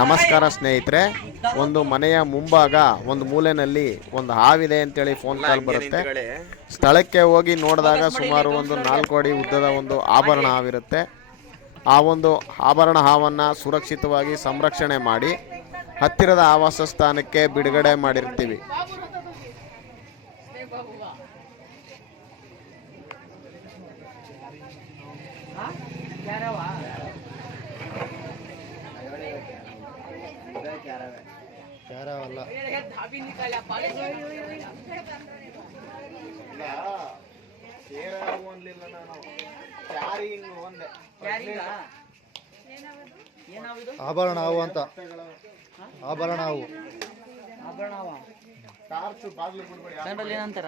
ನಮಸ್ಕಾರ ಸ್ನೇಹಿತರೆ, ಒಂದು ಮನೆಯ ಮುಂಭಾಗ ಒಂದು ಮೂಲೆಯಲ್ಲಿ ಒಂದು ಹಾವಿದೆ ಅಂತೇಳಿ ಫೋನ್ ಕಾಲ್ ಬರುತ್ತೆ. ಸ್ಥಳಕ್ಕೆ ಹೋಗಿ ನೋಡಿದಾಗ ಸುಮಾರು ಒಂದು 4 ಅಡಿ ಉದ್ದದ ಒಂದು ಆಭರಣ ಹಾವಿರುತ್ತೆ. ಆ ಒಂದು ಆಭರಣ ಹಾವನ್ನು ಸುರಕ್ಷಿತವಾಗಿ ಸಂರಕ್ಷಣೆ ಮಾಡಿ ಹತ್ತಿರದ ಆವಾಸ ಸ್ಥಾನಕ್ಕೆ ಬಿಡುಗಡೆ ಮಾಡಿರ್ತೀವಿ. ಆಭರಣ ಹಾವು ಅಂತ ಆಭರಣ ಹಾವು ಏನಂತಾರ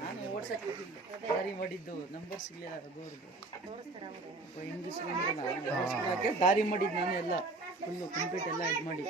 ನಾನು ಓಡ್ಸಕ್ಕೆ ದಾರಿ ಮಾಡಿದ್ದು ನಂಬರ್ ಸಿಗ್ಲಿಲ್ಲ ಹೆಂಗಸ್ಗೆ ದಾರಿ ಮಾಡಿದ್ದು ನಾನು ಎಲ್ಲ ಫುಲ್ಲು ಕಂಪ್ಲೀಟ್ ಎಲ್ಲ ಇದು ಮಾಡಿ